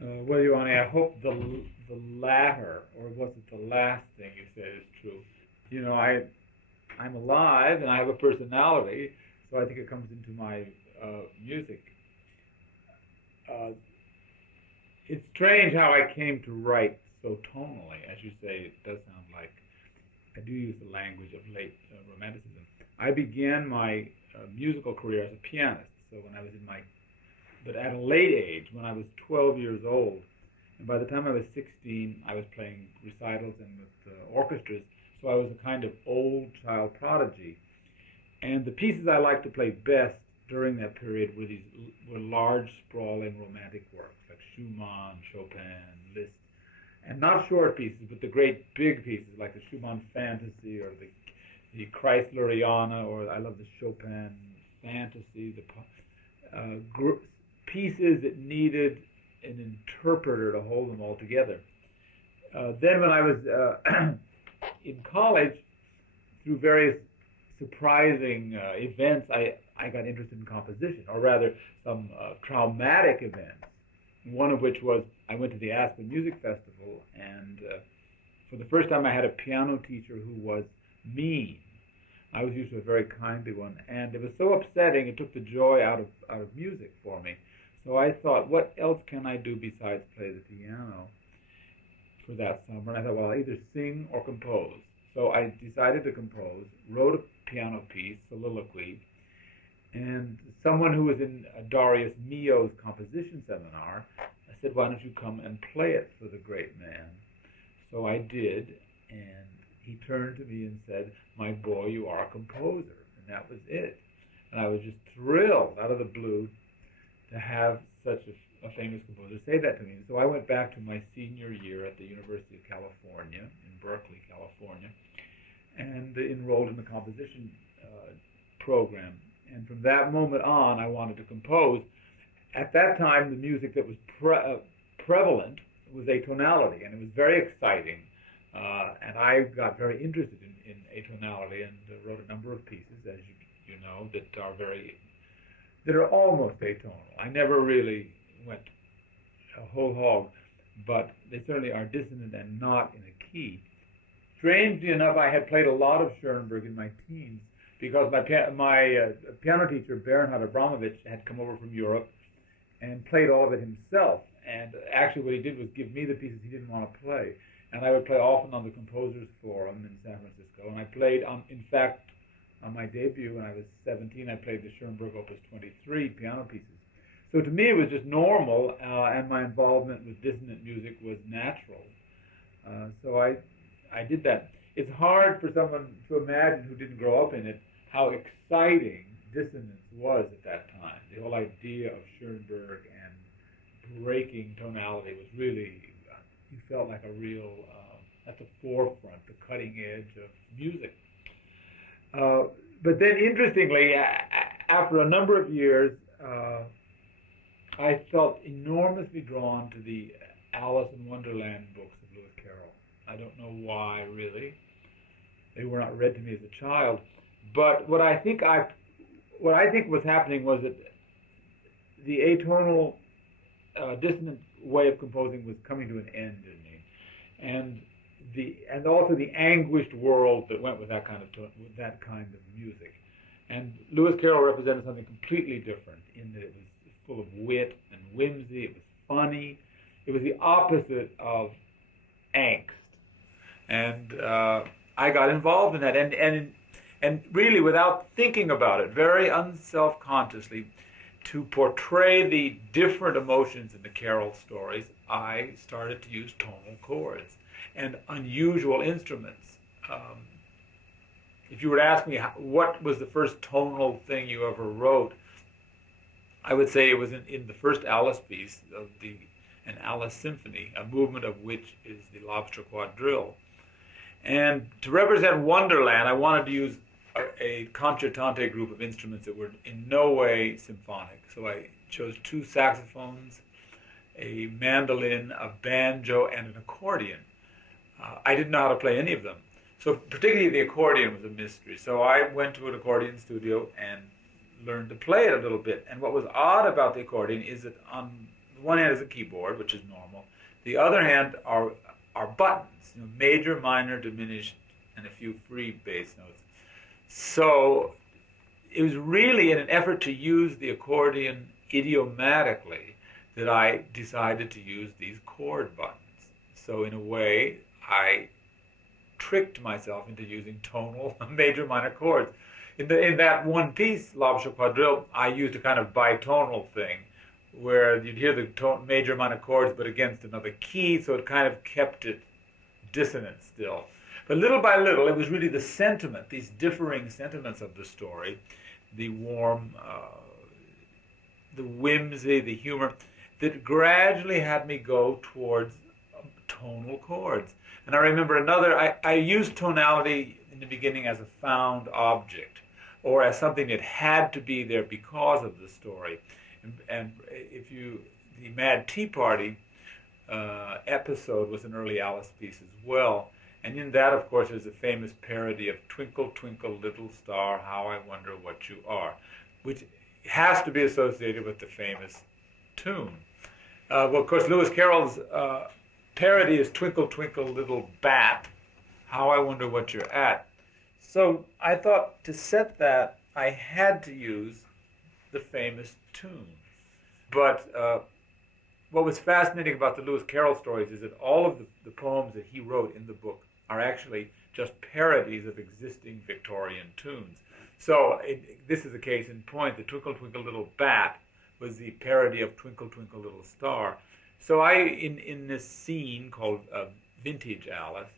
Well, Ioane, I hope the latter, or was it the last thing you said is true? You know, I'm alive and I have a personality, so I think it comes into my music. Uh, it's strange how I came to write so tonally, as you say. It does sound like I do use the language of late Romanticism. I began my musical career as a pianist. So when I was in my, but at a late age, when I was 12 years old, and by the time I was 16, I was playing recitals and with orchestras. So I was a kind of old child prodigy. And the pieces I liked to play best during that period were large, sprawling romantic works like Schumann, Chopin, Liszt, and not short pieces, but the great big pieces like the Schumann Fantasy or the Chrysleriana, or I love the Chopin Fantasy, pieces that needed an interpreter to hold them all together. Then when I was in college, through various surprising events, I got interested in composition, or rather some traumatic events. One of which was I went to the Aspen Music Festival, and for the first time I had a piano teacher who was mean. I was used to a very kindly one, and it was so upsetting, it took the joy out of music for me. So I thought, what else can I do besides play the piano for that summer? And I thought, well, I'll either sing or compose. So I decided to compose, wrote a piano piece, soliloquy, and someone who was in Darius Milhaud's composition seminar, I said, why don't you come and play it for the great man? So I did, and he turned to me and said, my boy, you are a composer. And that was it. And I was just thrilled out of the blue to have such a famous composer say that to me. And so I went back to my senior year at the University of California, in Berkeley, California, and enrolled in the composition program. And from that moment on, I wanted to compose. At that time, the music that was prevalent was atonality, and it was very exciting. And I got very interested in atonality and wrote a number of pieces, as you know, that are almost atonal. I never really went a whole hog, but they certainly are dissonant and not in a key. Strangely enough, I had played a lot of Schoenberg in my teens, because my piano teacher, Bernhard Abramovich, had come over from Europe and played all of it himself. And actually what he did was give me the pieces he didn't want to play. And I would play often on the Composers Forum in San Francisco. And I played, in fact, on my debut when I was 17, I played the Schoenberg Opus 23 piano pieces. So to me it was just normal, and my involvement with dissonant music was natural. So I did that. It's hard for someone to imagine who didn't grow up in it how exciting dissonance was at that time. The whole idea of Schoenberg and breaking tonality was really, you felt like a real, at the forefront, the cutting edge of music. But then interestingly, after a number of years, I felt enormously drawn to the Alice in Wonderland books of Lewis Carroll. I don't know why, really. They were not read to me as a child. But what I think was happening was that the atonal, dissonant way of composing was coming to an end in me, and also the anguished world that went with that kind of music. And Lewis Carroll represented something completely different in that it was full of wit and whimsy. It was funny. It was the opposite of angst. And I got involved in that, and really without thinking about it, very unselfconsciously, to portray the different emotions in the Carroll stories, I started to use tonal chords and unusual instruments. If you were to ask me what was the first tonal thing you ever wrote, I would say it was in the first Alice piece of an Alice symphony, a movement of which is the Lobster Quadrille. And to represent Wonderland, I wanted to use a concertante group of instruments that were in no way symphonic. So I chose 2 saxophones, a mandolin, a banjo, and an accordion. I didn't know how to play any of them. So particularly the accordion was a mystery. So I went to an accordion studio and learned to play it a little bit. And what was odd about the accordion is that on one hand is a keyboard, which is normal. The other hand are buttons, major, minor, diminished, and a few free bass notes. So it was really in an effort to use the accordion idiomatically that I decided to use these chord buttons. So in a way, I tricked myself into using tonal major minor chords. In that one piece, L'Arbre Quadrille, I used a kind of bitonal thing where you'd hear the major minor chords but against another key, so it kind of kept it dissonant still. But little by little, it was really the sentiment, these differing sentiments of the story, the warm, the whimsy, the humor, that gradually had me go towards tonal chords. And I remember I used tonality in the beginning as a found object, or as something that had to be there because of the story. And the Mad Tea Party episode was an early Alice piece as well. And in that, of course, is a famous parody of Twinkle, Twinkle, Little Star, How I Wonder What You Are, which has to be associated with the famous tune. Well, of course, Lewis Carroll's parody is Twinkle, Twinkle, Little Bat, How I Wonder What You're At. So I thought to set that, I had to use the famous tune. But what was fascinating about the Lewis Carroll stories is that all of the poems that he wrote in the book are actually just parodies of existing Victorian tunes. So this is a case in point. The Twinkle, Twinkle, Little Bat was the parody of Twinkle, Twinkle, Little Star. So I, in this scene called Vintage Alice,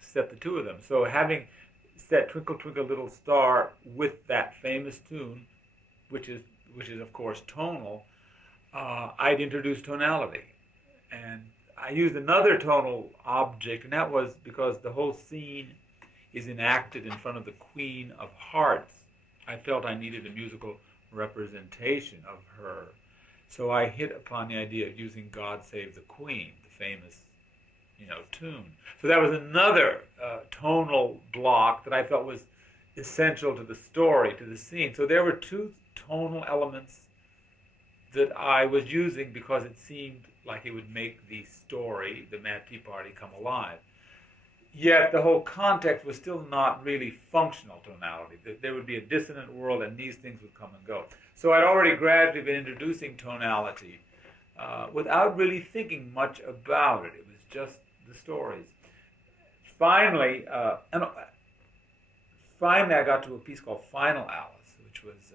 set the two of them. So having set Twinkle, Twinkle, Little Star with that famous tune, which is of course tonal, I'd introduce tonality. And I used another tonal object, and that was because the whole scene is enacted in front of the Queen of Hearts. I felt I needed a musical representation of her. So I hit upon the idea of using God Save the Queen, the famous, tune. So that was another tonal block that I felt was essential to the story, to the scene. So there were two tonal elements that I was using because it seemed like it would make the story, the Mad Tea Party, come alive. Yet the whole context was still not really functional tonality. There would be a dissonant world and these things would come and go. So I'd already gradually been introducing tonality without really thinking much about it. It was just the stories. Finally, I got to a piece called Final Alice, which was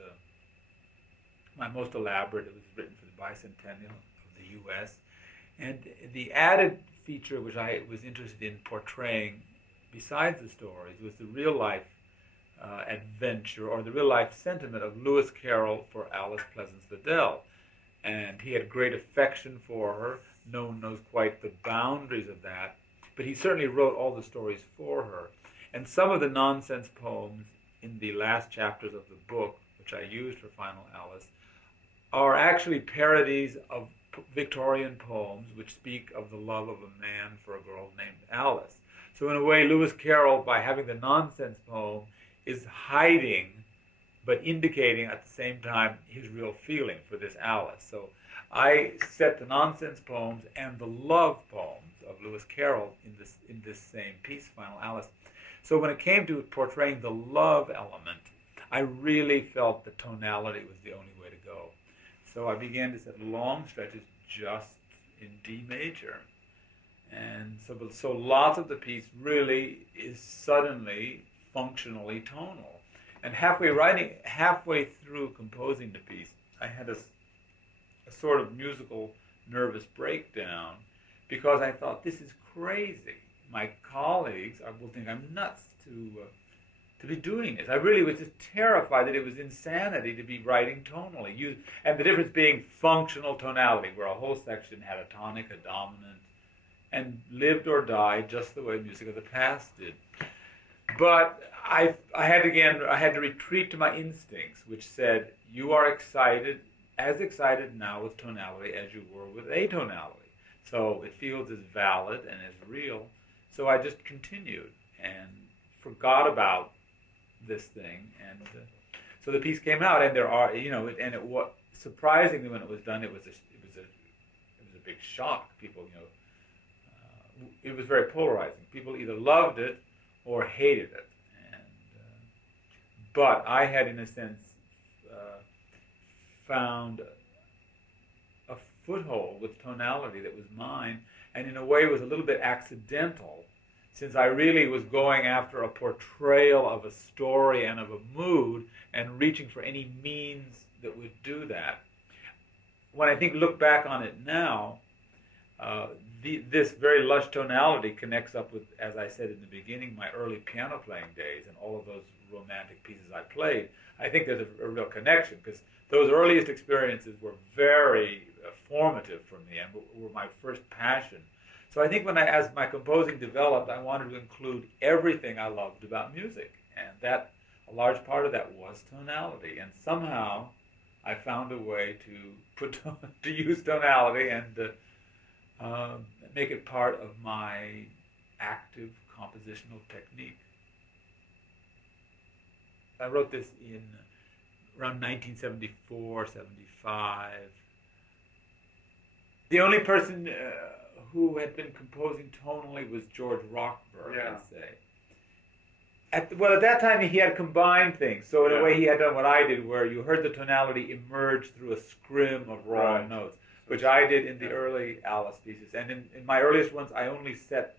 my most elaborate. It was written for the bicentennial of the U.S. And the added feature which I was interested in portraying besides the stories was the real-life adventure or the real-life sentiment of Lewis Carroll for Alice Pleasance Liddell. And he had great affection for her. No one knows quite the boundaries of that. But he certainly wrote all the stories for her. And some of the nonsense poems in the last chapters of the book, which I used for Final Alice, are actually parodies of Victorian poems which speak of the love of a man for a girl named Alice. So in a way, Lewis Carroll, by having the nonsense poem, is hiding but indicating at the same time his real feeling for this Alice. So I set the nonsense poems and the love poems of Lewis Carroll in this same piece, Final Alice. So when it came to portraying the love element, I really felt the tonality was the only way to go. So I began to set long stretches just in D major. And so lots of the piece really is suddenly functionally tonal. And halfway through composing the piece, I had a sort of musical nervous breakdown because I thought, this is crazy. My colleagues will think I'm nuts to be doing this. I really was just terrified that it was insanity to be writing tonally. And the difference being functional tonality, where a whole section had a tonic, a dominant, and lived or died just the way music of the past did. But I had to retreat to my instincts, which said, you are as excited now with tonality as you were with atonality. So it feels as valid and as real. So I just continued and forgot about this thing, and so the piece came out, and there are, and it was surprisingly when it was done, it was a big shock. People, it was very polarizing. People either loved it or hated it. And but I had, in a sense, found a foothold with tonality that was mine, and in a way was a little bit accidental, since I really was going after a portrayal of a story and of a mood and reaching for any means that would do that. When I look back on it now, this very lush tonality connects up with, as I said in the beginning, my early piano playing days and all of those romantic pieces I played. I think there's a real connection, because those earliest experiences were very formative for me and were my first passion. So I think as my composing developed, I wanted to include everything I loved about music, and that a large part of that was tonality. And somehow I found a way to use tonality and make it part of my active compositional technique. I wrote this in around 1974, 75. The only person who had been composing tonally was George Rochberg, I'd say. At that time he had combined things, so in a way he had done what I did, where you heard the tonality emerge through a scrim of raw notes, which I did in the early Alice pieces. And in my earliest ones, I only set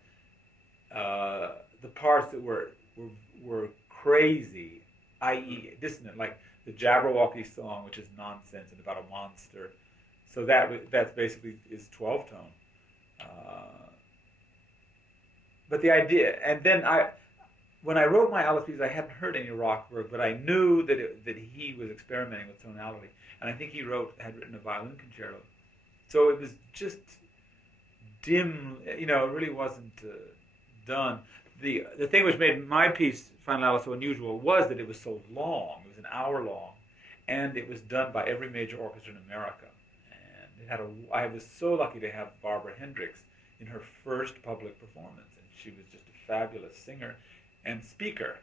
the parts that were crazy, i.e. dissonant, like the Jabberwocky song, which is nonsense and about a monster. So that's basically is 12-tone. But the idea, and then when I wrote my Alice pieces, I hadn't heard any Rochberg, but I knew that he was experimenting with tonality, and I think he had written a violin concerto. So it was just dim, it really wasn't done. The thing which made my piece, Final Alice, so unusual was that it was so long. It was an hour long, and it was done by every major orchestra in America. And I was so lucky to have Barbara Hendricks in her first public performance, and she was just a fabulous singer and speaker.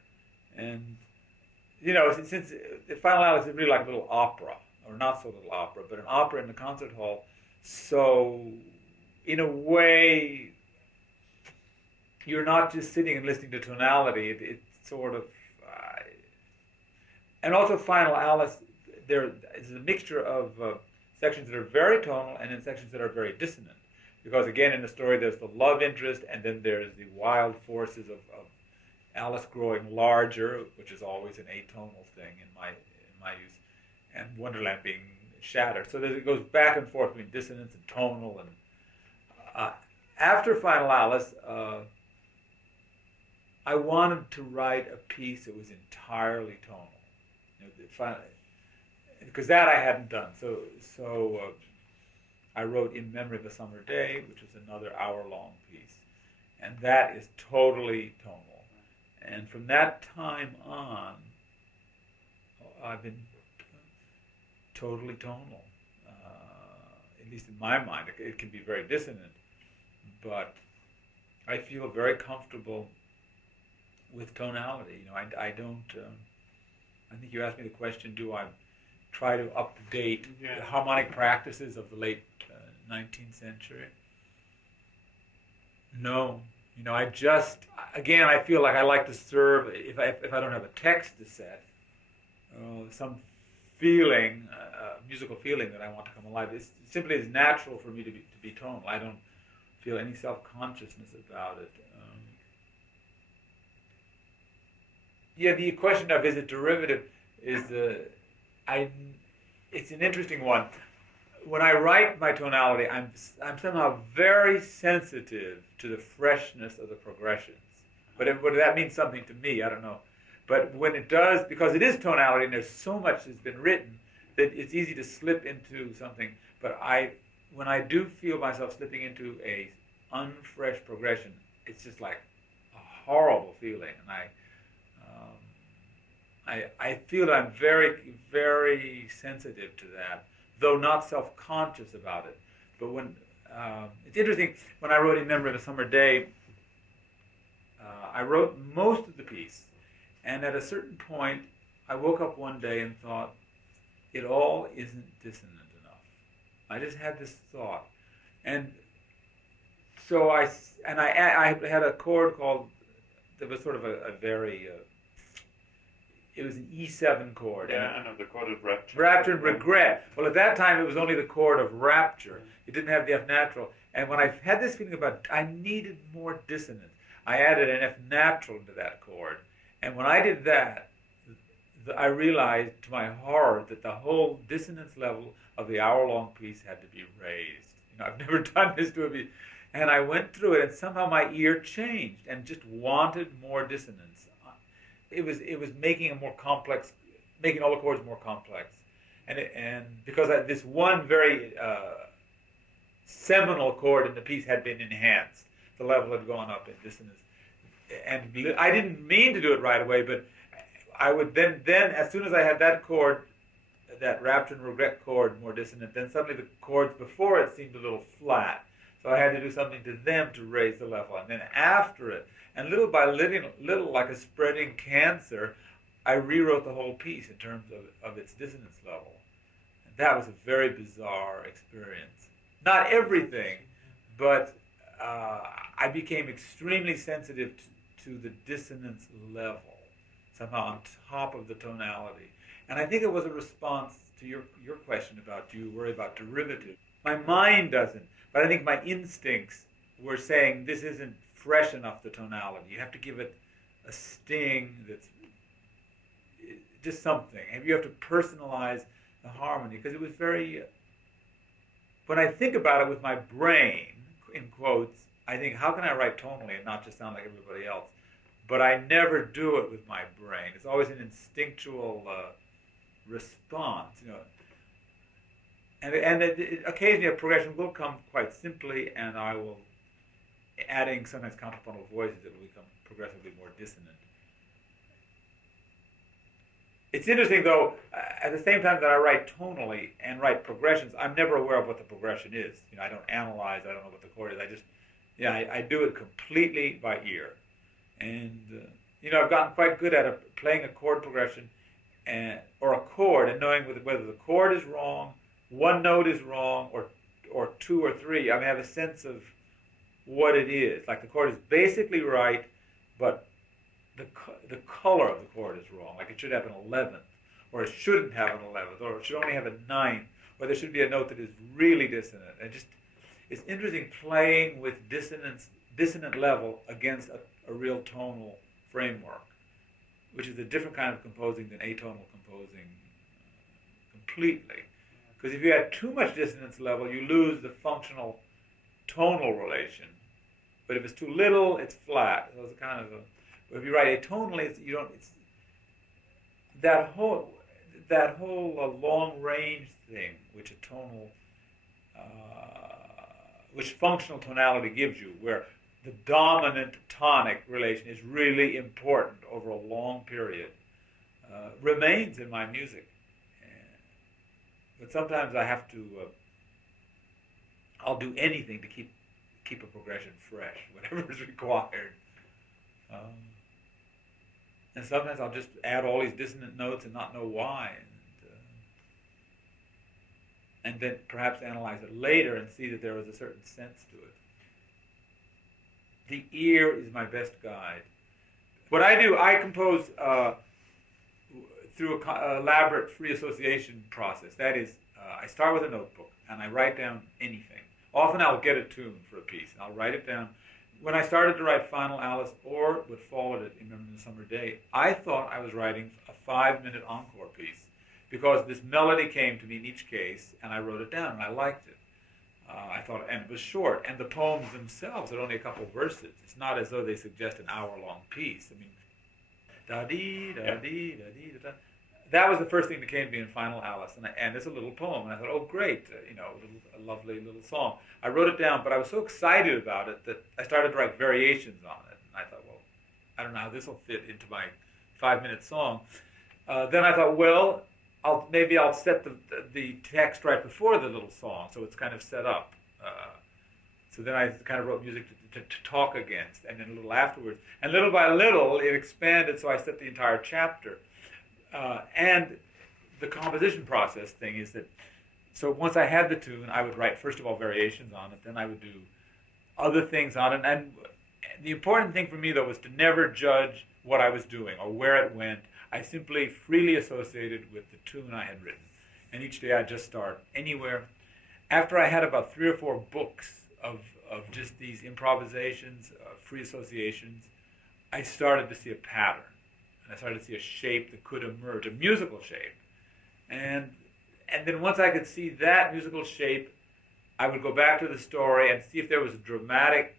And since Final Alice is really like a little opera, or not so little opera, but an opera in the concert hall. So, in a way, you're not just sitting and listening to tonality. It's sort of, and also Final Alice, there is a mixture of sections that are very tonal and then sections that are very dissonant. Because again, in the story, there's the love interest, and then there's the wild forces of Alice growing larger, which is always an atonal thing in my use, and Wonderland being shattered. So it goes back and forth between dissonance and tonal. And after Final Alice, I wanted to write a piece that was entirely tonal, because that I hadn't done. So I wrote In Memory of a Summer Day, which was another hour-long piece, and that is totally tonal. And from that time on, I've been totally tonal. At least in my mind, it can be very dissonant, but I feel very comfortable with tonality. I don't. I think you asked me the question: do I try to update the harmonic practices of the late 19th century? No. I feel like I like to serve, if I don't have a text to set, some feeling, musical feeling that I want to come alive. It simply is natural for me to be tonal. I don't feel any self-consciousness about it. The question of is it derivative it's an interesting one. When I write my tonality, I'm somehow very sensitive to the freshness of the progressions. But that means something to me, I don't know. But when it does, because it is tonality and there's so much that's been written, that it's easy to slip into something. But when I do feel myself slipping into a unfresh progression, it's just like a horrible feeling. And I feel that I'm very, very sensitive to that, though not self-conscious about it. But it's interesting, when I wrote In Memory of a Summer Day, I wrote most of the piece, and at a certain point, I woke up one day and thought, it all isn't dissonant enough. I just had this thought. And so I had a chord called, that was sort of a very, it was an E7 chord. Yeah, I know the chord of rapture. Rapture and regret. Well, at that time, it was only the chord of rapture. It didn't have the F natural. And when I had this feeling about, I needed more dissonance, I added an F natural to that chord. And when I did that, I realized, to my horror, that the whole dissonance level of the hour-long piece had to be raised. You know, I've never done this to a piece. And I went through it, and somehow my ear changed and just wanted more dissonance. It was making a more complex, making all the chords more complex, and because this one very seminal chord in the piece had been enhanced, the level had gone up in dissonance, and I didn't mean to do it right away, but I would then as soon as I had that chord, that rapture and regret chord more dissonant, then suddenly the chords before it seemed a little flat. So I had to do something to them to raise the level. And then after it, and little by little, like a spreading cancer, I rewrote the whole piece in terms of its dissonance level. And that was a very bizarre experience. Not everything, but I became extremely sensitive to the dissonance level, somehow on top of the tonality. And I think it was a response to your question about, do you worry about derivatives? My mind doesn't. But I think my instincts were saying this isn't fresh enough, the tonality. You have to give it a sting that's just something. And you have to personalize the harmony. Because it was very... When I think about it with my brain, in quotes, I think, how can I write tonally and not just sound like everybody else? But I never do it with my brain. It's always an instinctual response, you know. And occasionally a progression will come quite simply, and I will, adding sometimes contrapuntal voices, it will become progressively more dissonant. It's interesting, though, at the same time that I write tonally and write progressions, I'm never aware of what the progression is. You know, I don't analyze, I don't know what the chord is. I just, I do it completely by ear. And, I've gotten quite good at playing a chord progression or a chord and knowing whether the chord is wrong, one note is wrong, or two or three. I have a sense of what it is. Like the chord is basically right, but the color of the chord is wrong. Like it should have an 11th, or it shouldn't have an 11th, or it should only have a 9th, or there should be a note that is really dissonant. And it's interesting playing with dissonant level against a real tonal framework, which is a different kind of composing than atonal composing completely. Because if you add too much dissonance level, you lose the functional tonal relation. But if it's too little, it's flat. So it's kind of if you write atonally, it's that whole long range thing, which a tonal, which functional tonality gives you, where the dominant tonic relation is really important over a long period, remains in my music. But sometimes I have to, I'll do anything to keep a progression fresh, whatever is required. And sometimes I'll just add all these dissonant notes and not know why. And then perhaps analyze it later and see that there was a certain sense to it. The ear is my best guide. What I do, I compose through an elaborate free association process. That is, I start with a notebook and I write down anything. Often I'll get a tune for a piece and I'll write it down. When I started to write Final Alice or what followed it in Remember the Summer Day, I thought I was writing a 5-minute encore piece because this melody came to me in each case and I wrote it down and I liked it. I thought, and it was short, and the poems themselves are only a couple verses. It's not as though they suggest an hour-long piece. I mean, da-dee, da-dee, da-dee, da-da. That was the first thing that came to me in Final Alice, and it's a little poem. And I thought, oh, great, a lovely little song. I wrote it down, but I was so excited about it that I started to write variations on it. And I thought, well, I don't know how this will fit into my 5-minute song. Then I thought, well, maybe I'll set the text right before the little song, so it's kind of set up. So then I kind of wrote music to talk against, and then a little afterwards. And little by little, it expanded, so I set the entire chapter. And the composition process thing is that So once I had the tune, I would write, first of all, variations on it. Then I would do other things on it. And the important thing for me, though, was to never judge what I was doing or where it went. I simply freely associated with the tune I had written. And each day I'd just start anywhere. After I had about 3 or 4 books of just these improvisations, free associations, I started to see a pattern. And I started to see a shape that could emerge, a musical shape. And then once I could see that musical shape, I would go back to the story and see if there was a dramatic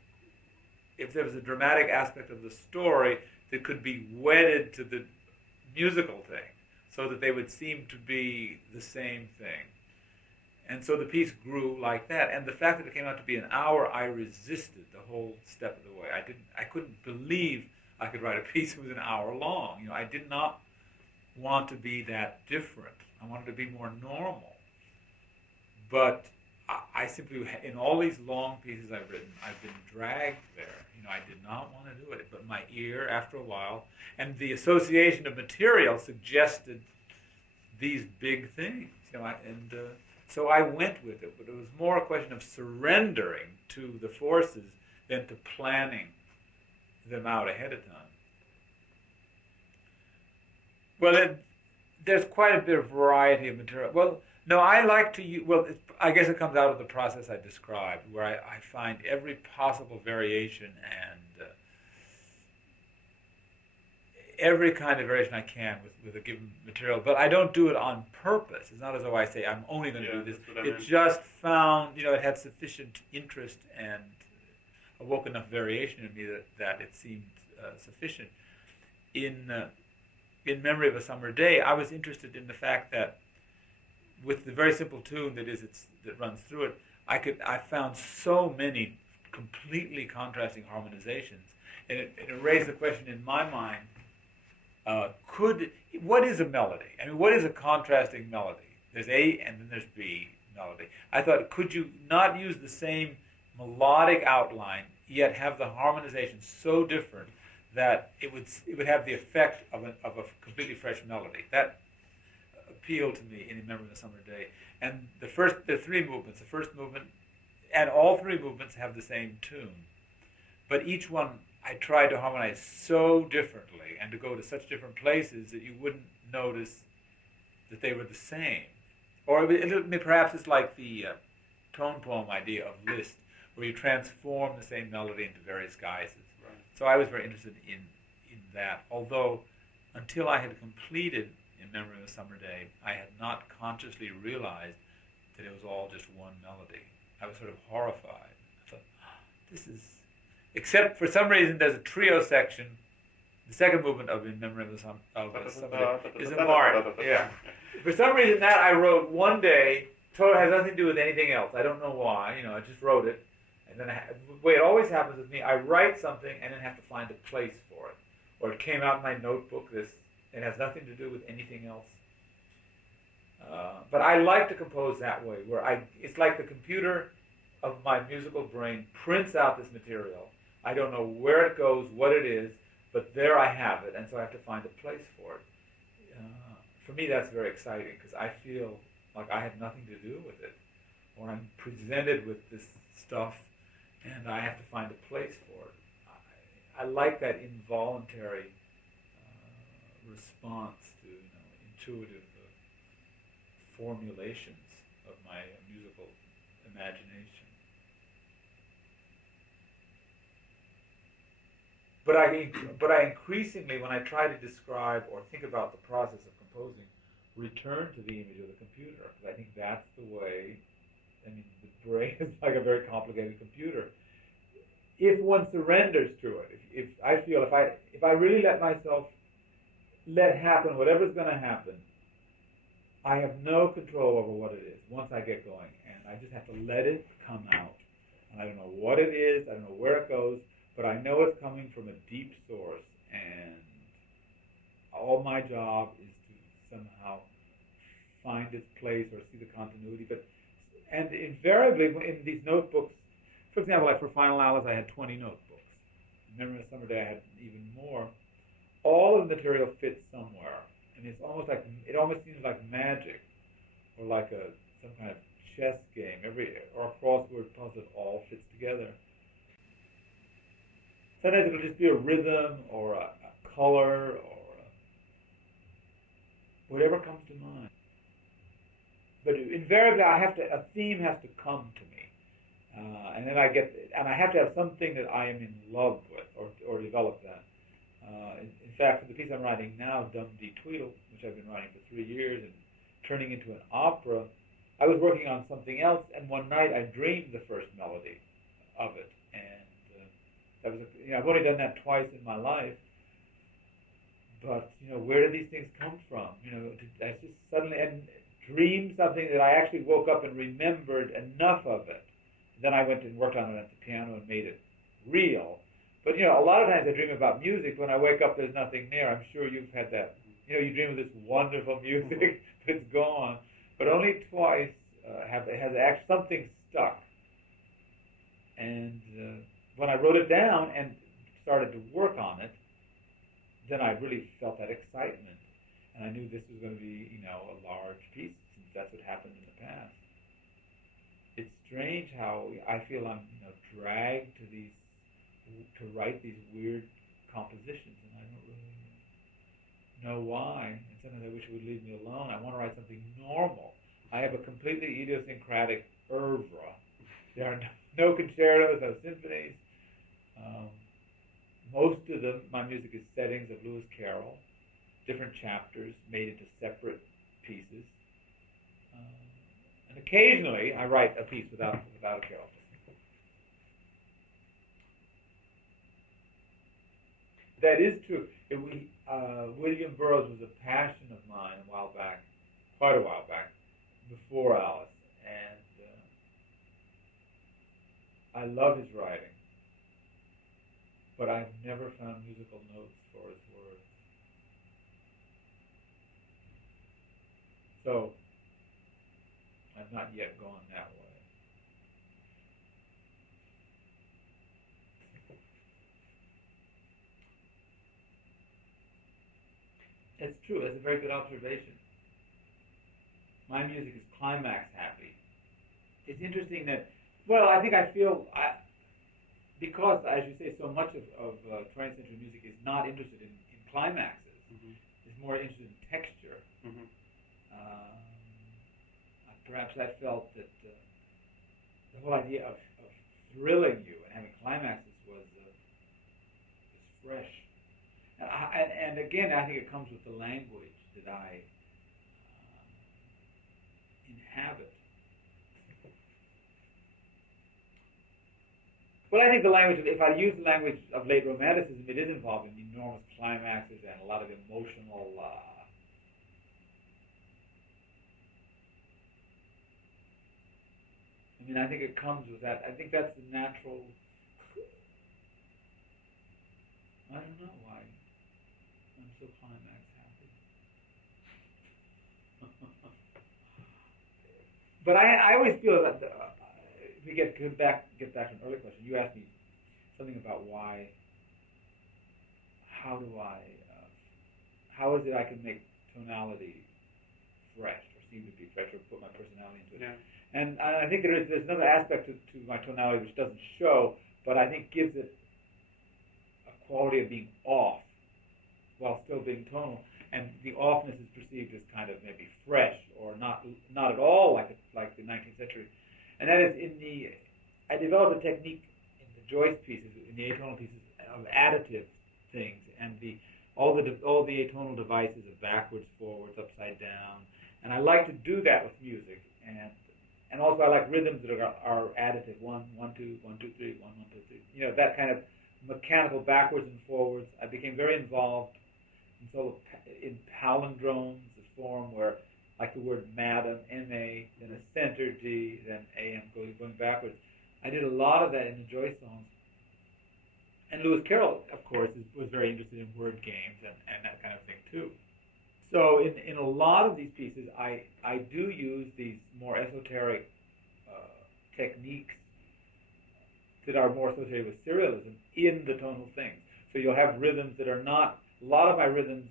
aspect of the story that could be wedded to the musical thing, so that they would seem to be the same thing. And so the piece grew like that. And the fact that it came out to be an hour, I resisted the whole step of the way. I couldn't believe I could write a piece that was an hour long. I did not want to be that different. I wanted to be more normal. But I simply, in all these long pieces I've written, I've been dragged there. I did not want to do it. But my ear, after a while, and the association of material suggested these big things. So I went with it. But it was more a question of surrendering to the forces than to planning them out ahead of time. Well, there's quite a bit of variety of material. Well, no, I like to use, I guess it comes out of the process I described, where I find every possible variation and every kind of variation I can with a given material, but I don't do it on purpose. It's not as though I say, I'm only going to do this. It just found, it had sufficient interest and awoke enough variation in me that it seemed sufficient. In Memory of a Summer Day, I was interested in the fact that with the very simple tune that runs through it, I found so many completely contrasting harmonizations, and it raised the question in my mind: what is a melody? I mean, what is a contrasting melody? There's A and then there's B melody. I thought, could you not use the same melodic outline yet have the harmonization so different that it would have the effect of a completely fresh melody? That appealed to me in Memory of a Summer Day. And the 3 movements, the first movement, and all 3 movements have the same tune. But each one I tried to harmonize so differently and to go to such different places that you wouldn't notice that they were the same. Or perhaps it's like the tone poem idea of Liszt, where you transform the same melody into various guises. Right. So I was very interested in that, although until I had completed In Memory of a Summer Day, I had not consciously realized that it was all just one melody. I was sort of horrified. I thought, this is... Except for some reason there's a trio section. The second movement of In Memory of a Summer Day is a march. Yeah. For some reason that I wrote one day, totally has nothing to do with anything else. I don't know why. I just wrote it. And then the way it always happens with me, I write something and then have to find a place for it. Or it came out in my notebook, it has nothing to do with anything else. But I like to compose that way, where it's like the computer of my musical brain prints out this material. I don't know where it goes, what it is, but there I have it, and so I have to find a place for it. For me, that's very exciting, because I feel like I have nothing to do with it, or I'm presented with this stuff, and I have to find a place for it. I like that involuntary response to intuitive formulations of my musical imagination. But I increasingly, when I try to describe or think about the process of composing, return to the image of the computer, because I think that's the way. The brain is like a very complicated computer. If one surrenders to it, if I feel if I really let happen whatever's going to happen, I have no control over what it is once I get going, and I just have to let it come out. And I don't know what it is, I don't know where it goes, but I know it's coming from a deep source, and all my job is to somehow find its place or see the continuity. And invariably in these notebooks, for example, like for Final Alice, I had 20 notebooks. In Memory of a Summer Day, I had even more. All of the material fits somewhere, and it almost seems like magic, or like a some kind of chess game, or crossword puzzle all fits together. Sometimes it'll just be a rhythm or a color or whatever comes to mind. But invariably, a theme has to come to me, and then I have to have something that I am in love with, or develop that. In fact, for the piece I'm writing now, Dum Dee Tweedle, which I've been writing for 3 years and turning into an opera, I was working on something else, and one night I dreamed the first melody of it, and that was I've only done that twice in my life. But where did these things come from? I just suddenly dreamed something that I actually woke up and remembered enough of it. Then I went and worked on it at the piano and made it real. But a lot of times I dream about music. When I wake up, there's nothing there. I'm sure you've had that. You dream of this wonderful music, but it's gone. But only twice has something stuck. And when I wrote it down and started to work on it, then I really felt that excitement, and I knew this was going to be, a large piece, since that's what happened in the past. It's strange how I feel I'm, dragged to write these weird compositions, and I don't really know why. And sometimes I wish it would leave me alone. I want to write something normal. I have a completely idiosyncratic oeuvre. There are no concertos, no symphonies. Most of my music is settings of Lewis Carroll, different chapters made into separate pieces. And occasionally I write a piece without a Carroll. That is true. William Burroughs was a passion of mine quite a while back, before Alice. And I love his writing. But I've never found musical notes for his words. So, I've not yet gone that way. It's true. That's a very good observation. My music is climax happy. It's interesting that, I think I feel... because, as you say, so much of 20th century music is not interested in climaxes. Mm-hmm. It's more interested in texture. Mm-hmm. Perhaps I felt that the whole idea of thrilling you and having climaxes was fresh. And again, I think it comes with the language that I inhabit. Well, I think if I use the language of late Romanticism, it is involved in enormous climaxes and a lot of emotional... I think it comes with that. I think that's the natural... I don't know why I'm so climax happy. But I always feel that... if we get back to an earlier question, you asked me something about how is it I can make tonality fresh, or seem to be fresh, or put my personality into it. Yeah. And I think there's another aspect to my tonality which doesn't show, but I think gives it a quality of being off while still being tonal. And the offness is perceived as kind of maybe fresh, or not at all like the 19th century. And that is I developed a technique in the Joyce pieces, in the atonal pieces, of additive things, and all the atonal devices of backwards, forwards, upside down. And I like to do that with music, and also I like rhythms that are additive. 1, 1, 2, 1, 2, 3, 1, 1, 2, 3. That kind of mechanical backwards and forwards. I became very involved in palindromes, the form where, like the word madam, M-A, then a center D, then A-M, going backwards. I did a lot of that in the Joyce songs. And Lewis Carroll, of course, was very interested in word games and that kind of thing, too. So in a lot of these pieces, I do use these more esoteric techniques that are more associated with serialism in the tonal things. So you'll have rhythms that are not... A lot of my rhythms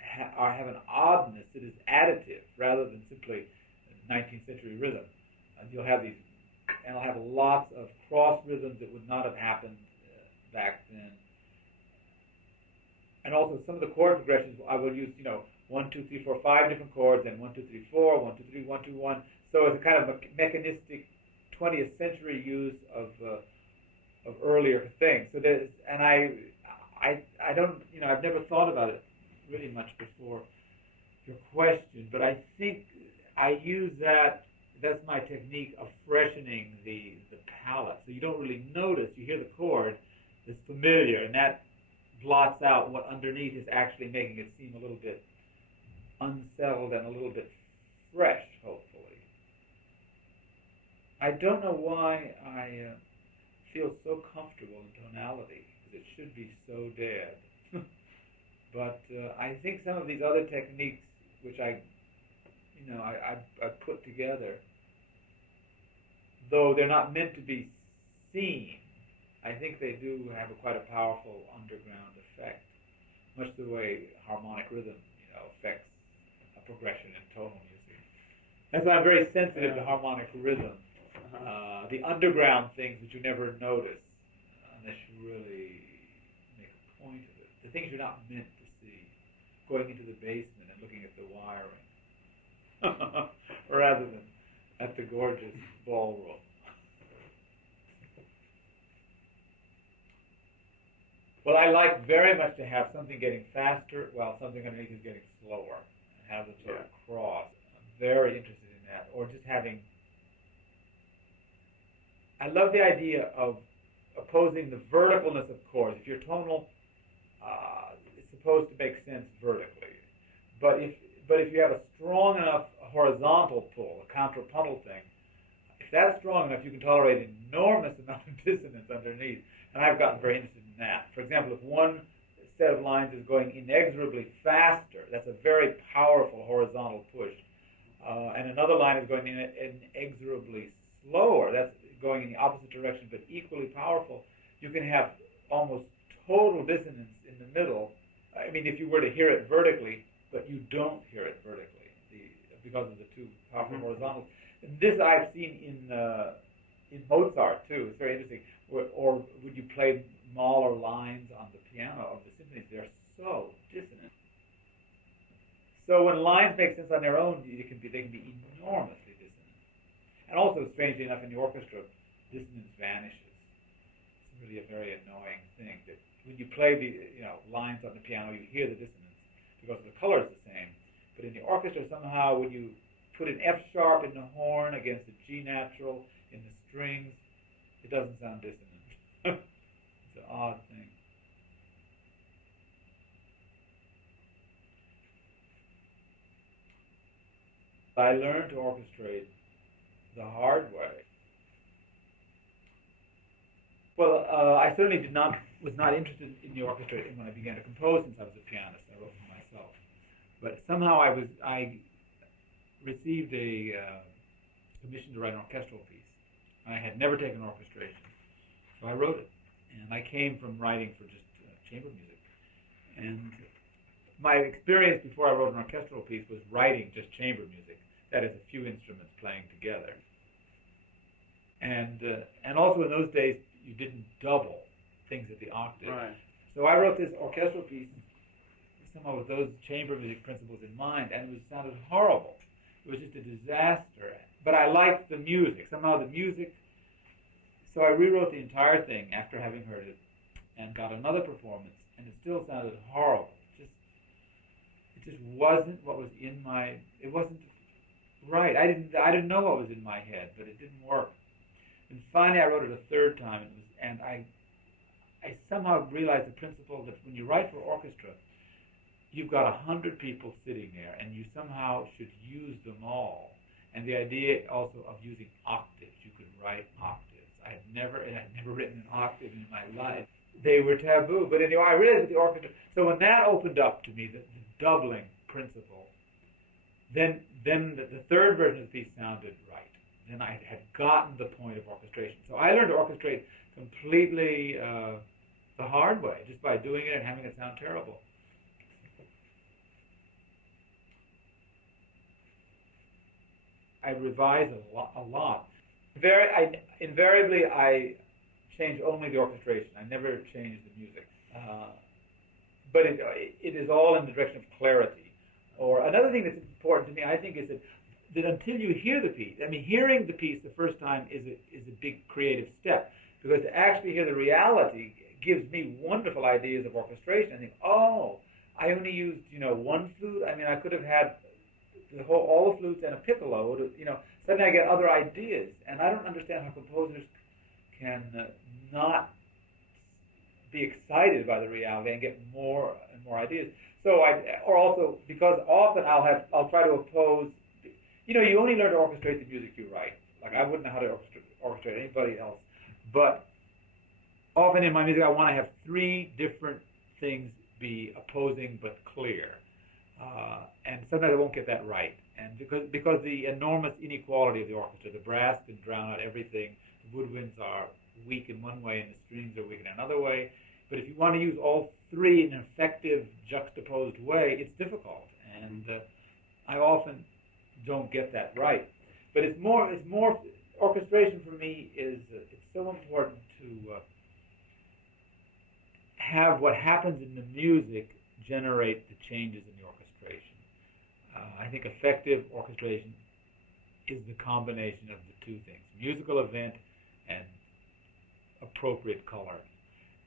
have an oddness that is additive rather than simply 19th every rhythm. And you'll have these, and I'll have lots of cross rhythms that would not have happened back then. And also some of the chord progressions, I will use, 1, 2, 3, 4, 5 different chords, and 1, 2, 3, 4, 1, 2, 3, 1, 2, 1. So it's a kind of mechanistic 20th century use of earlier things. So there's, and I don't, I've never thought about it really much before your question, but I think I use that. That's my technique of freshening the palette. So you don't really notice. You hear the chord that's familiar, and that blots out what underneath is actually making it seem a little bit unsettled and a little bit fresh, hopefully. I don't know why I feel so comfortable in tonality, because it should be so dead. But I think some of these other techniques, which I put together, though they're not meant to be seen, I think they do have quite a powerful underground effect, much the way harmonic rhythm, affects a progression in tonal music. And so I'm very sensitive to harmonic rhythm. The underground things that you never notice unless you really make a point of it. The things you're not meant to see, going into the basement and looking at the wiring, rather than at the gorgeous ballroom. Well, I like very much to have something getting faster while something underneath is getting slower, and have them sort of cross. I'm very interested in that. Or just having... I love the idea of opposing the verticalness of chords. If you're tonal, it's supposed to make sense vertically. But if you have a strong enough horizontal pull, a contrapuntal thing, if that's strong enough, you can tolerate an enormous amount of dissonance underneath. And I've gotten very interested in that. For example, if one set of lines is going inexorably faster, that's a very powerful horizontal push. And another line is going inexorably slower, that's going in the opposite direction but equally powerful. You can have almost total dissonance in the middle. I mean, if you were to hear it vertically, but you don't hear it vertically because of the two powerful horizontals. And this I've seen in Mozart too. It's very interesting. Or would you play Mahler lines on the piano of the symphonies? They're so dissonant. So when lines make sense on their own, they can be enormously dissonant. And also, strangely enough, in the orchestra, dissonance vanishes. It's really a very annoying thing that when you play the lines on the piano, you hear the dissonance because the color is the same. But in the orchestra, somehow, when you put an F sharp in the horn against a G natural in the strings, it doesn't sound dissonant. It's an odd thing. I learned to orchestrate the hard way. Well, I certainly was not interested in the orchestrating when I began to compose, since I was a pianist. I wrote for myself. But somehow I received a commission to write an orchestral piece. I had never taken orchestration, so I wrote it. And I came from writing for just chamber music. And my experience before I wrote an orchestral piece was writing just chamber music. That is, a few instruments playing together. And also in those days, you didn't double things at the octave. Right. So I wrote this orchestral piece somehow with those chamber music principles in mind, and it sounded horrible. It was just a disaster. But I liked the music. Somehow the music... So I rewrote the entire thing after having heard it and got another performance, and it still sounded horrible. It just wasn't what was in my... It wasn't right. I didn't know what was in my head, but it didn't work. And finally I wrote it a third time, and I somehow realized the principle that when you write for orchestra, you've got 100 people sitting there, and you somehow should use them all. And the idea also of using octaves. You could write octaves. I had never written an octave in my life. They were taboo. But anyway, I realized with the orchestra. So when that opened up to me, the doubling principle, then the third version of the piece sounded right. Then I had gotten the point of orchestration. So I learned to orchestrate completely the hard way, just by doing it and having it sound terrible. I revise a lot. Invariably, I change only the orchestration. I never change the music. But it is all in the direction of clarity. Or another thing that's important to me, I think, is that until you hear the piece, I mean, hearing the piece the first time is a big creative step, because to actually hear the reality gives me wonderful ideas of orchestration. I think, oh, I only used one flute. I mean, I could have had all the flutes and a piccolo. Suddenly I get other ideas, and I don't understand how composers can not be excited by the reality and get more and more ideas. So or also because often I'll try to oppose. You only learn to orchestrate the music you write. Like I wouldn't know how to orchestrate anybody else, but often in my music I want to have three different things be opposing but clear, and sometimes I won't get that right. And because the enormous inequality of the orchestra, the brass can drown out everything. The woodwinds are weak in one way and the strings are weak in another way. But if you want to use all three in an effective, juxtaposed way, it's difficult. And I often don't get that right. But it's more orchestration for me is it's so important to have what happens in the music generate the changes in the orchestration. I think effective orchestration is the combination of the two things: musical event and appropriate color.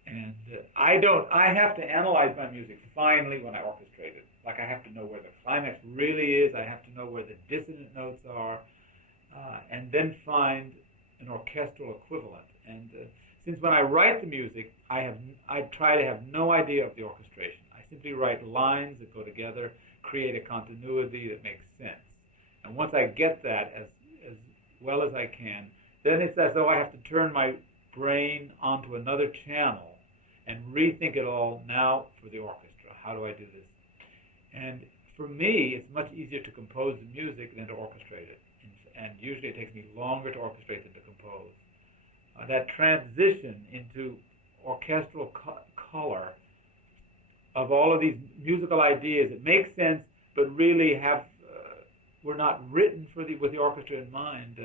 And I have to analyze my music finally when I orchestrate it. Like I have to know where the climax really is. I have to know where the dissonant notes are, and then find an orchestral equivalent. And since when I write the music, I try to have no idea of the orchestration. I simply write lines that go together, create a continuity that makes sense. And once I get that as well as I can, then it's as though I have to turn my brain onto another channel and rethink it all now for the orchestra. How do I do this? And for me, it's much easier to compose the music than to orchestrate it. And usually it takes me longer to orchestrate than to compose. That transition into orchestral color of all of these musical ideas that make sense, but really were not written with the orchestra in mind.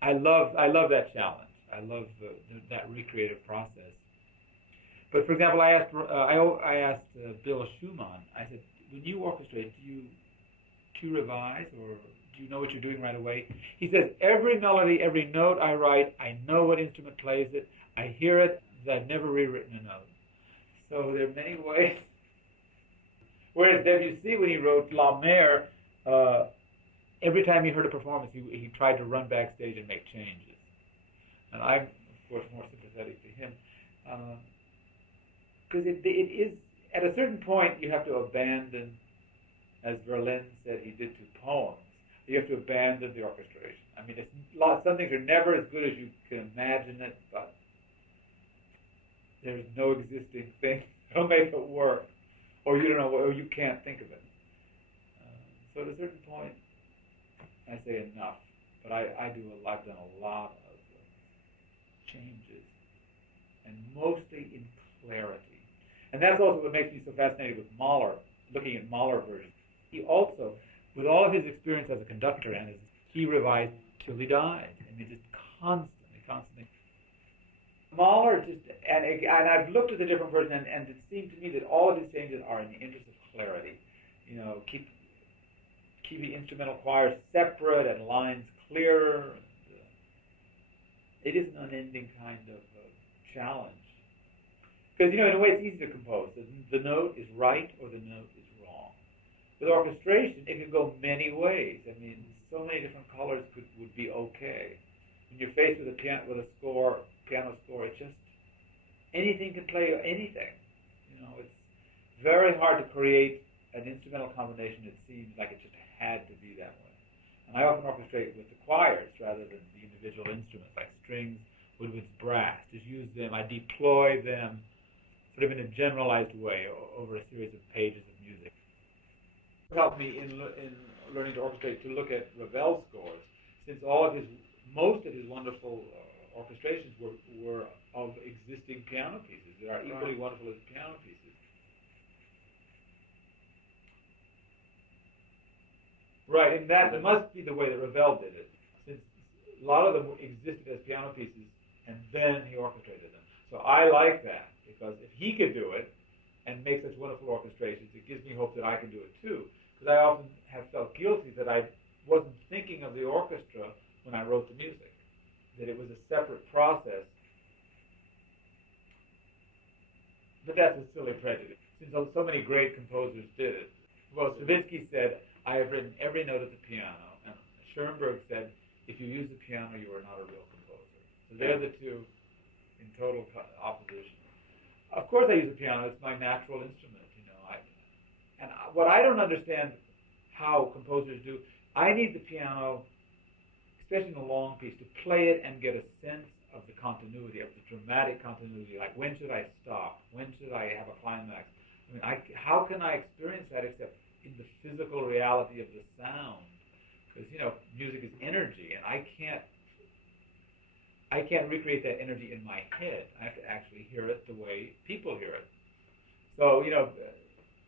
I love that challenge. I love that recreative process. But for example, I asked Bill Schumann. I said, when you orchestrate, do you revise, or do you know what you're doing right away? He says, every melody, every note I write, I know what instrument plays it. I hear it. I've never rewritten a note. So there are many ways. Whereas Debussy, when he wrote La Mer, every time he heard a performance, he tried to run backstage and make changes. And I'm, of course, more sympathetic to him. Because it is, at a certain point, you have to abandon, as Verlaine said he did to poems, you have to abandon the orchestration. I mean, some things are never as good as you can imagine it, but there's no existing thing that'll make it work, or you don't know, or you can't think of it. So at a certain point, I say enough. But I've done a lot of changes, and mostly in clarity. And that's also what makes me so fascinated with Mahler, looking at Mahler versions. He also, with all of his experience as a conductor, he revised till he died. I mean, just constantly. Mahler and I've looked at the different versions, and it seemed to me that all of his changes are in the interest of clarity. Keep the instrumental choirs separate and lines clearer. It is an unending kind of challenge. Because, in a way, it's easy to compose. The note is right or the note is wrong. With orchestration, it can go many ways. I mean, so many different colors would be okay. When you're faced with a piano score, it's just anything can play anything. It's very hard to create an instrumental combination that seems like it just had to be that way. And I often orchestrate with the choirs rather than the individual instruments, like strings, woodwinds, brass. Just use them. I deploy them sort of in a generalized way over a series of pages of music. It helped me in learning to orchestrate to look at Ravel's scores, since most of his wonderful orchestrations were of existing piano pieces that are equally wonderful as piano pieces. Right, and that must be the way that Ravel did it, since a lot of them existed as piano pieces, and then he orchestrated them. So I like that, because if he could do it and make such wonderful orchestrations, it gives me hope that I can do it too. Because I often have felt guilty that I wasn't thinking of the orchestra when I wrote the music, that it was a separate process. But that's a silly prejudice, since so many great composers did it. Well, Stravinsky said, I have written every note of the piano, and Schoenberg said, if you use the piano, you are not a real composer. So they're the two in total opposition. Of course I use the piano, it's my natural instrument, you know. What I don't understand how composers do, I need the piano, especially in a long piece, to play it and get a sense of the continuity, of the dramatic continuity, like when should I stop? When should I have a climax? I mean, how can I experience that except in the physical reality of the sound? Because, you know, music is energy, and I can't recreate that energy in my head. I have to actually hear it the way people hear it. So, you know,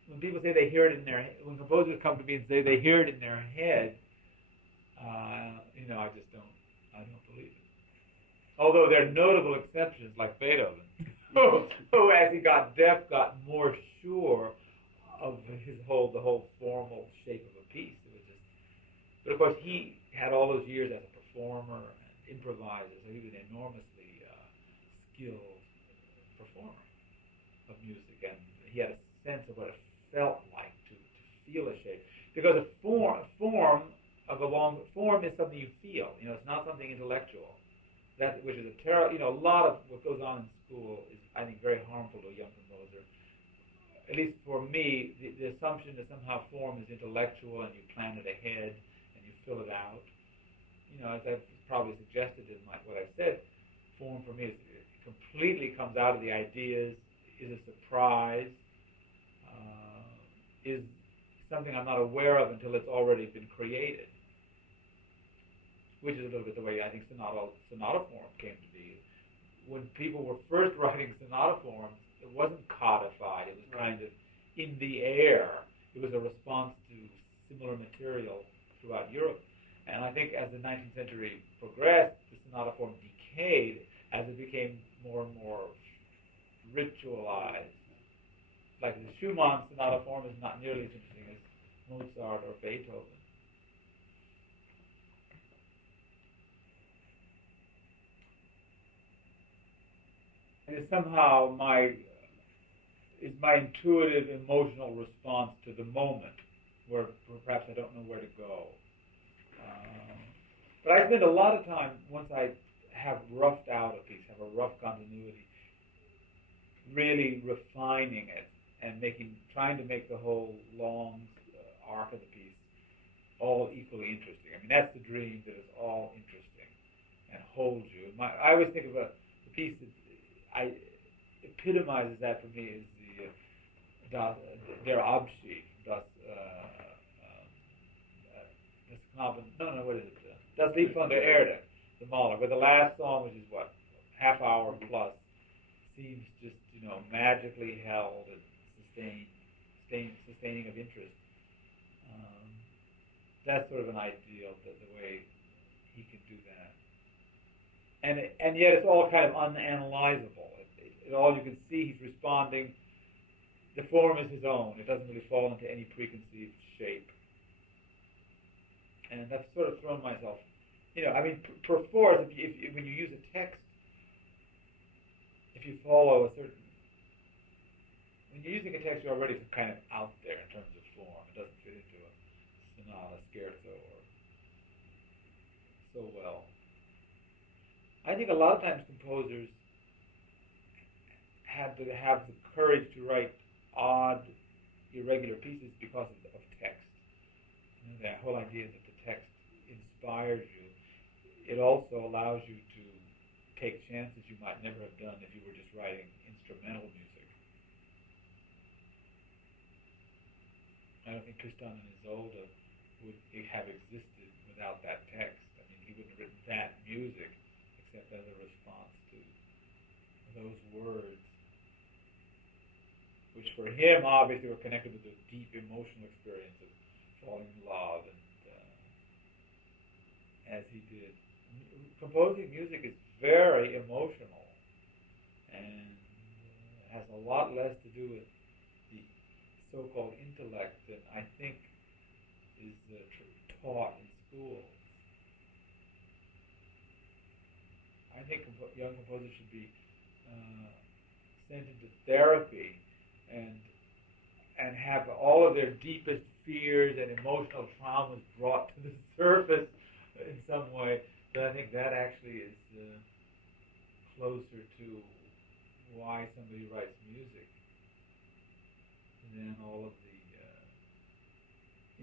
when people say they hear it in their head, when composers come to me and say they hear it in their head, you know, I don't believe it. Although there are notable exceptions, like Beethoven, who as he got deaf, got more sure of the whole formal shape of a piece. It was just, but of course he had all those years as a performer and improviser, so he was an enormously skilled performer of music, and he had a sense of what it felt like to feel a shape. Because a form is something you feel. You know, it's not something intellectual. That which is a terrible. You know, a lot of what goes on in school is, I think, very harmful to a young composer. At least for me, the assumption that somehow form is intellectual and you plan it ahead and you fill it out. You know, as I've probably suggested in what I said, form for me completely comes out of the ideas, is a surprise, is something I'm not aware of until it's already been created, which is a little bit the way I think sonata form came to be. When people were first writing sonata forms, it wasn't codified. It was kind of in the air. It was a response to similar material throughout Europe. And I think as the 19th century progressed, the sonata form decayed as it became more and more ritualized. Like the Schumann sonata form is not nearly as interesting as Mozart or Beethoven. And it's somehow my intuitive emotional response to the moment, where perhaps I don't know where to go. But I spend a lot of time, once I have roughed out a piece, have a rough continuity, really refining it and trying to make the whole long arc of the piece all equally interesting. I mean, that's the dream, that it's all interesting and holds you. I always think of the piece that epitomizes that for me is Der Abschied, Das Knaben, what is it? Das Lied von der Erde, the Mahler, where the last song, which is half hour plus, seems just, you know, magically held and sustaining of interest. That's sort of an ideal, the way he can do that. And yet it's all kind of unanalyzable. All you can see, he's responding. The form is his own. It doesn't really fall into any preconceived shape. And I've sort of thrown myself, you know, I mean, perforce, when you use a text, if you follow when you're using a text, you're already kind of out there in terms of form. It doesn't fit into a sonata, scherzo, or so well. I think a lot of times composers had to have the courage to write odd, irregular pieces because of text. You know, that whole idea that the text inspires you. It also allows you to take chances you might never have done if you were just writing instrumental music. I don't think Tristan and Isolde would have existed without that text. I mean, he wouldn't have written that music except as a response to those words, which for him obviously were connected with a deep emotional experience of falling in love and as he did. Composing music is very emotional and has a lot less to do with the so-called intellect than I think is taught in schools. I think young composers should be sent into therapy and have all of their deepest fears and emotional traumas brought to the surface in some way. But I think that actually is closer to why somebody writes music than all of the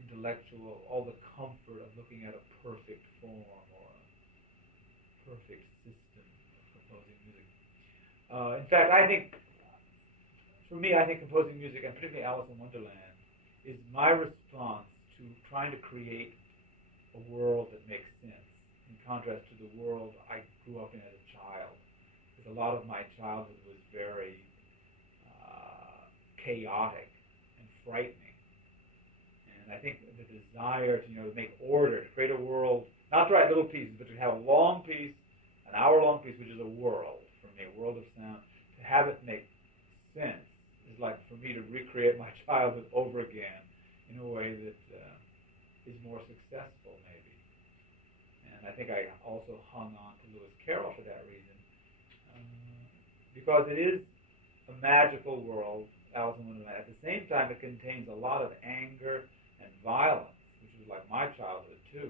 intellectual, all the comfort of looking at a perfect form or a perfect system of composing music. In fact, I think, for me, I think composing music, and particularly Alice in Wonderland, is my response to trying to create a world that makes sense, in contrast to the world I grew up in as a child. Because a lot of my childhood was very chaotic and frightening. And I think the desire to make order, to create a world, not to write little pieces, but to have a long piece, an hour-long piece, which is a world, for me, a world of sound, to have it make sense is like for me to recreate my childhood over again in a way that is more successful, maybe. And I think I also hung on to Lewis Carroll for that reason, because it is a magical world, Alice in Wonderland. At the same time, it contains a lot of anger and violence, which was like my childhood too.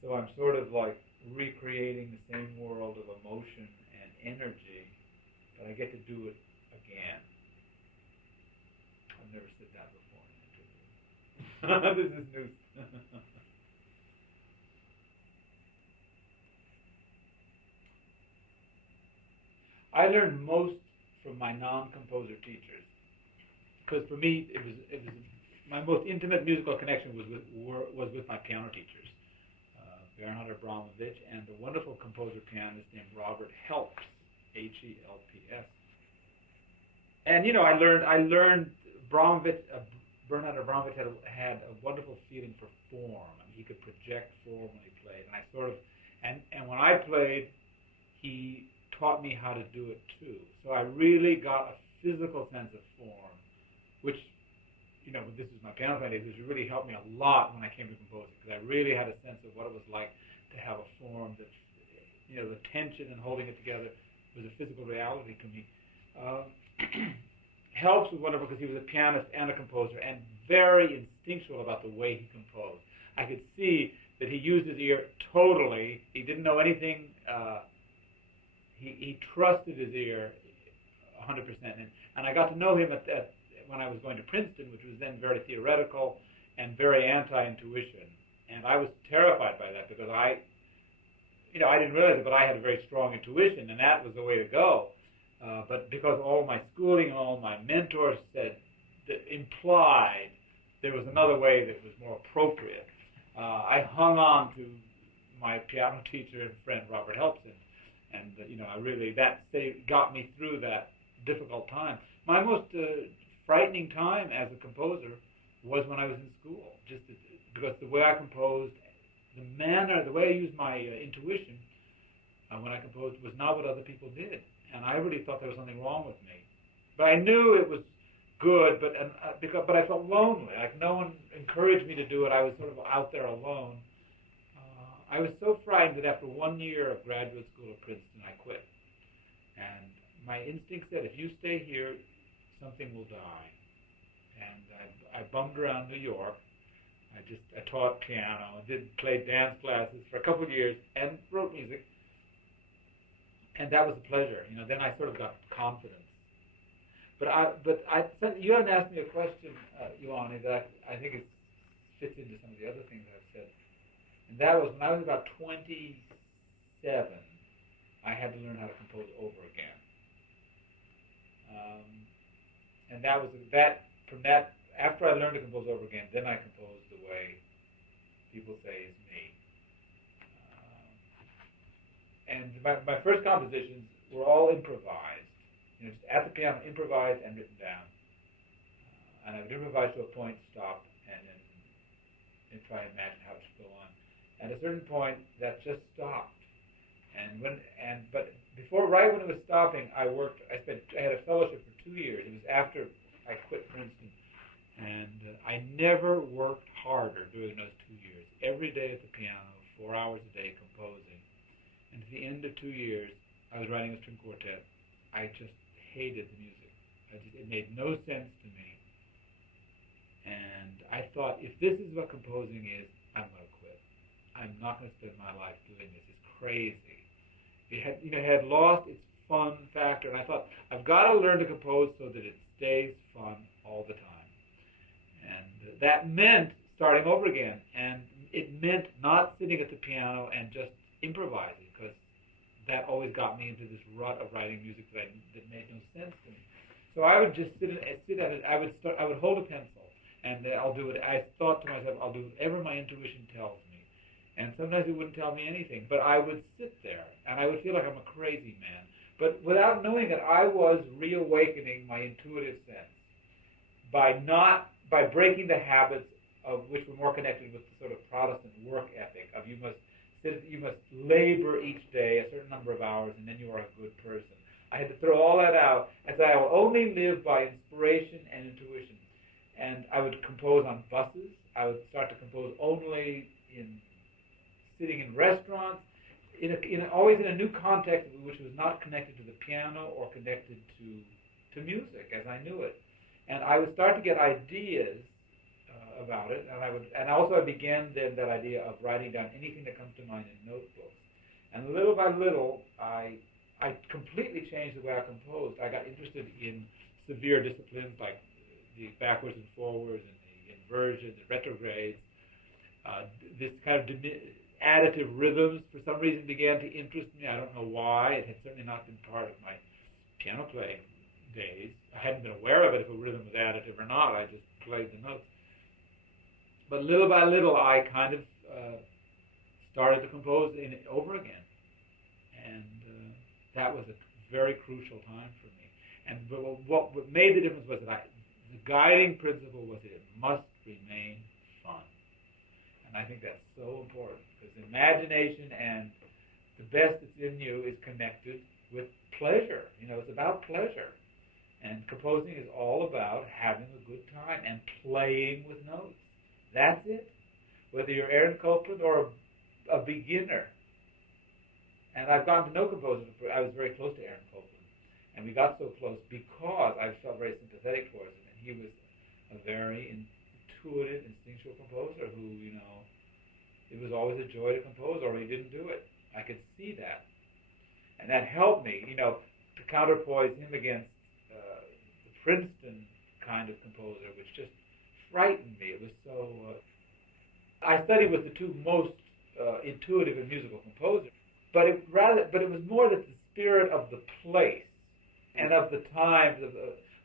So I'm sort of like recreating the same world of emotion and energy, but I get to do it again. I've never said that before in an interview. This is news. I learned most from my non-composer teachers, because for me it was my most intimate musical connection was with my piano teachers, Bernhard Abramovich and the wonderful composer pianist named Robert Helps, Helps. And I learned Bernhard Abramovich had a wonderful feeling for form. I mean, he could project form when he played, and I sort of and when I played, he taught me how to do it too. So I really got a physical sense of form, which, this is my piano playing days, which really helped me a lot when I came to composing, because I really had a sense of what it was like to have a form that, the tension and holding it together was a physical reality to me. Helps was wonderful because he was a pianist and a composer and very instinctual about the way he composed. I could see that he used his ear totally. He didn't know anything. He trusted his ear 100%. And I got to know him when I was going to Princeton, which was then very theoretical and very anti-intuition. And I was terrified by that because I didn't realize it, but I had a very strong intuition, and that was the way to go. But because all my schooling and all my mentors said, that implied there was another way that was more appropriate, I hung on to my piano teacher and friend Robert Helpson, and I really got me through that difficult time. My most frightening time as a composer was when I was in school, because the way I composed, the way I used my intuition when I composed was not what other people did. And I really thought there was something wrong with me. But I knew it was good, but I felt lonely. Like no one encouraged me to do it. I was sort of out there alone. I was so frightened that after 1 year of graduate school at Princeton, I quit. And my instinct said, if you stay here, something will die. And I bummed around New York. I taught piano, played dance classes for a couple of years, and wrote music. And that was a pleasure. Then I sort of got confidence. You haven't asked me a question, Ioanni, that I think it fits into some of the other things I've said. And that was when I was about 27, I had to learn how to compose over again. And that was from that. After I learned to compose over again, then I composed the way people say is me. And my first compositions were all improvised, just at the piano, improvised and written down. And I would improvise to a point, stop, and then try and imagine how it should go on. At a certain point, that just stopped. But before, right when it was stopping, I had a fellowship for 2 years. It was after I quit Princeton. And I never worked harder during those 2 years. Every day at the piano, 4 hours a day composing. And at the end of 2 years, I was writing a string quartet. I just hated the music. It made no sense to me. And I thought, if this is what composing is, I'm going to quit. I'm not going to spend my life doing this. It's crazy. It had lost its fun factor. And I thought, I've got to learn to compose so that it stays fun all the time. And that meant starting over again. And it meant not sitting at the piano and just improvising, because that always got me into this rut of writing music that made no sense to me. So I would just sit at it. I would hold a pencil, and I'll do it. I thought to myself, I'll do whatever my intuition tells me. And sometimes it wouldn't tell me anything, but I would sit there, and I would feel like I'm a crazy man. But without knowing that, I was reawakening my intuitive sense by breaking the habits of which were more connected with the sort of Protestant work ethic of you must labor each day a certain number of hours, and then you are a good person. I had to throw all that out and say I will only live by inspiration and intuition. And I would compose on buses. I would start to compose only sitting in restaurants, always in a new context which was not connected to the piano or connected to music as I knew it. And I would start to get ideas about it, and also I began then that idea of writing down anything that comes to mind in notebooks. And little by little, I completely changed the way I composed. I got interested in severe disciplines like the backwards and forwards and the inversions and retrogrades. This kind of additive rhythms for some reason began to interest me. I don't know why. It had certainly not been part of my piano playing days. I hadn't been aware of it, if a rhythm was additive or not. I just played the notes. But little by little, I kind of started to compose over again. And that was a very crucial time for me. And what made the difference was that the guiding principle was that it must remain fun. And I think that's so important, because imagination and the best that's in you is connected with pleasure. It's about pleasure. And composing is all about having a good time and playing with notes. That's it. Whether you're Aaron Copland or a beginner. And I've gotten to know composers. I was very close to Aaron Copland. And we got so close because I felt very sympathetic towards him. And he was a very intuitive, instinctual composer who, it was always a joy to compose, or he didn't do it. I could see that. And that helped me, to counterpoise him against the Princeton kind of composer, which just frightened me. It was so... I studied with the two most intuitive and musical composers, but it was more that the spirit of the place and of the times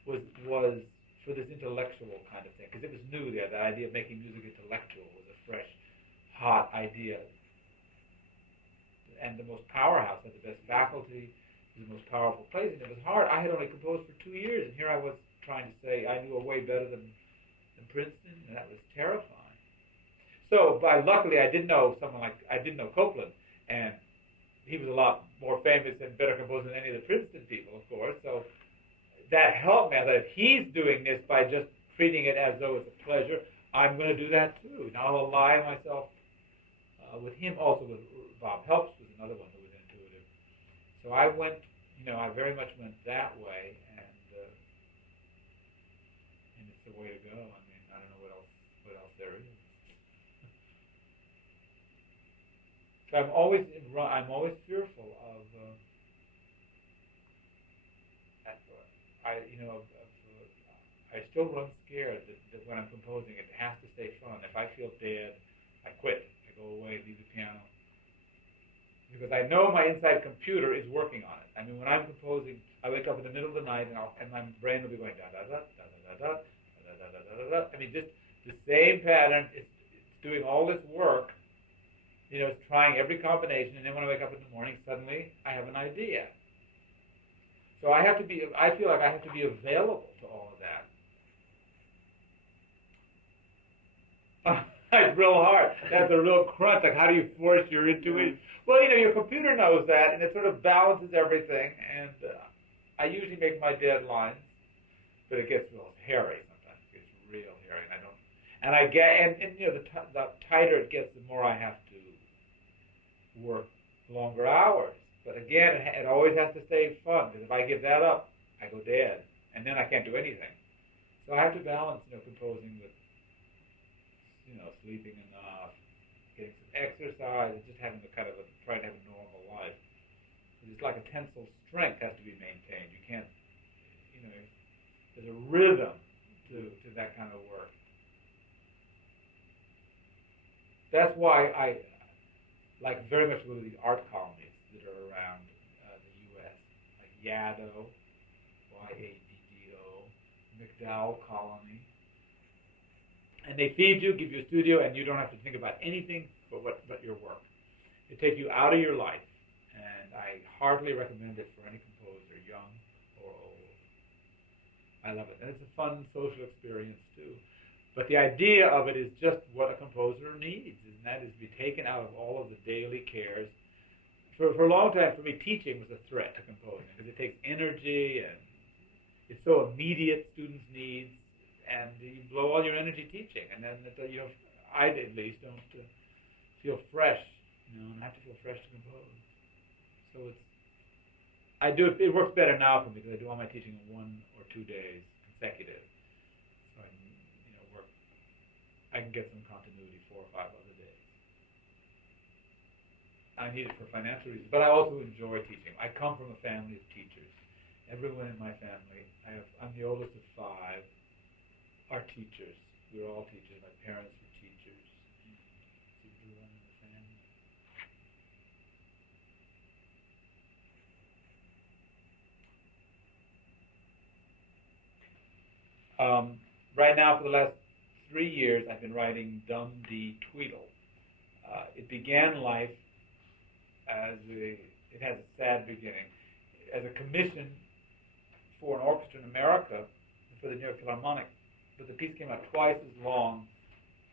was for this intellectual kind of thing, because it was new there. The idea of making music intellectual was a fresh, hot idea. And the most powerhouse had the best faculty, the most powerful place, and it was hard. I had only composed for 2 years, and here I was trying to say I knew a way better than Princeton, and that was terrifying. So, luckily, I did know Copland, and he was a lot more famous and better composer than any of the Princeton people, of course. So that helped me. I thought, if he's doing this by just treating it as though it's a pleasure, I'm going to do that too. Now I'll ally myself with him. Also with Bob Helps was another one who was intuitive. So I went, I very much went that way, and it's the way to go. I mean, I don't know what else there is. So I'm always fearful of I still run scared that when I'm composing, it has to stay fun. If I feel dead, I quit. I go away, leave the piano. Because I know my inside computer is working on it. I mean, when I'm composing, I wake up in the middle of the night and my brain will be going da da da da da da da da da da da da. I mean, just the same pattern. It's doing all this work. It's trying every combination, and then when I wake up in the morning, suddenly I have an idea. So I feel like I have to be available to all of that. It's real hard. That's a real crunch. Like, how do you force your intuition? Well, your computer knows that, and it sort of balances everything. And I usually make my deadlines, but it gets real hairy sometimes. It gets real hairy, and I don't. And I get, and the tighter it gets, the more I have to work longer hours. But again, it always has to stay fun, because if I give that up, I go dead, and then I can't do anything. So I have to balance, composing with, sleeping enough, getting some exercise, and just having trying to have a normal life. It's like a tensile strength has to be maintained. You can't, there's a rhythm to that kind of work. That's why I like very much to go to these art colonies that are around the U.S., like Yaddo, YADDO, McDowell Colony. And they feed you, give you a studio, and you don't have to think about anything but your work. They take you out of your life, and I heartily recommend it for any composer, young or old. I love it. And it's a fun social experience, too. But the idea of it is just what a composer needs, and that is to be taken out of all of the daily cares. For a long time, for me, teaching was a threat to composing, because it takes energy, and it's so immediate, students' needs, and you blow all your energy teaching, and then I at least don't feel fresh, and I have to feel fresh to compose. So it works better now for me, because I do all my teaching in 1 or 2 days consecutive. So I can get some continuity 4 or 5 other days. I need it for financial reasons, but I also enjoy teaching. I come from a family of teachers. Everyone in my family, I'm the oldest of 5, are teachers. We're all teachers. My parents were teachers. Seems to run in the family. Right now, for the last 3 years, I've been writing Dum Dee Tweedle. It began life it has a sad beginning, as a commission for an orchestra in America, for the New York Philharmonic, but the piece came out twice as long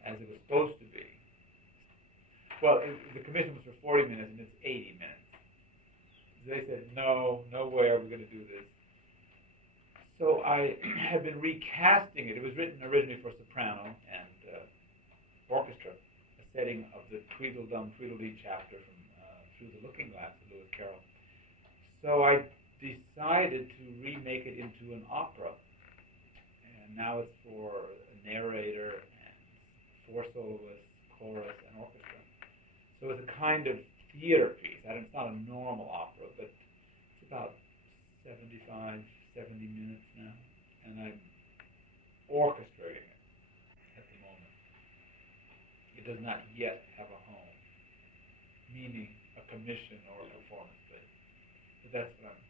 as it was supposed to be. Well, the commission was for 40 minutes, and it's 80 minutes. They said, no way are we going to do this. So I have been recasting it. It was written originally for soprano and orchestra, a setting of the Dum Tweedle chapter from Through the Looking Glass of Lewis Carroll. So I decided to remake it into an opera. And now it's for a narrator and 4 soloists, chorus, and orchestra. So it's a kind of theater piece. It's not a normal opera, but it's about 70 minutes now. And I'm orchestrating it at the moment. It does not yet have a home, meaning a commission or a performance, but that's what I'm